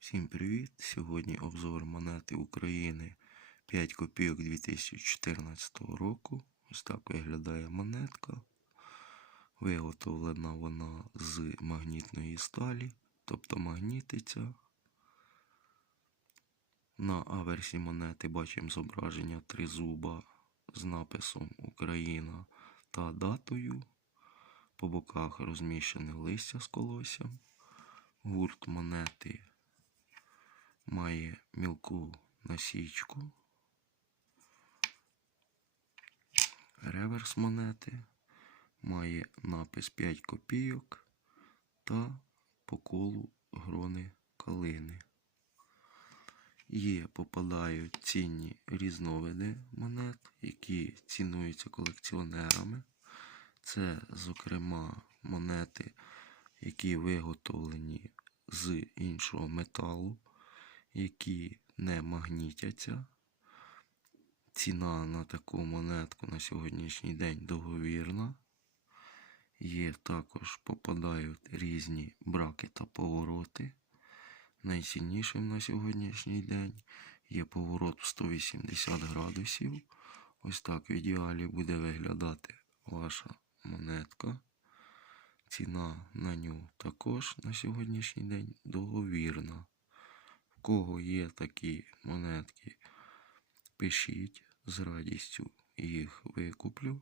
Всім привіт! Сьогодні обзор монети України 5 копійок 2014 року. Ось так виглядає монетка. Виготовлена вона з магнітної сталі, тобто магнітиться. На аверсі монети бачимо зображення тризуба з написом Україна та датою. По боках розміщене листя з колоссям. Гурт монети має мілку насічку. Реверс монети має напис 5 копійок та по колу грони калини. Є попадають цінні різновиди монет, які цінуються колекціонерами. Це, зокрема, монети, які виготовлені з іншого металу, які не магнітяться. Ціна на таку монетку на сьогоднішній день договірна. Є також попадають різні браки та повороти. Найціннішим на сьогоднішній день є поворот в 180 градусів. Ось так в ідеалі буде виглядати ваша монетка. Ціна на ню також на сьогоднішній день договірна. Кого є такі монетки, пишіть з радістю їх викуплю.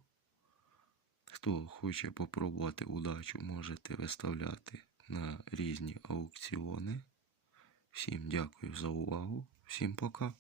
Хто хоче попробувати удачу, можете виставляти на різні аукціони. Всім дякую за увагу. Всім пока.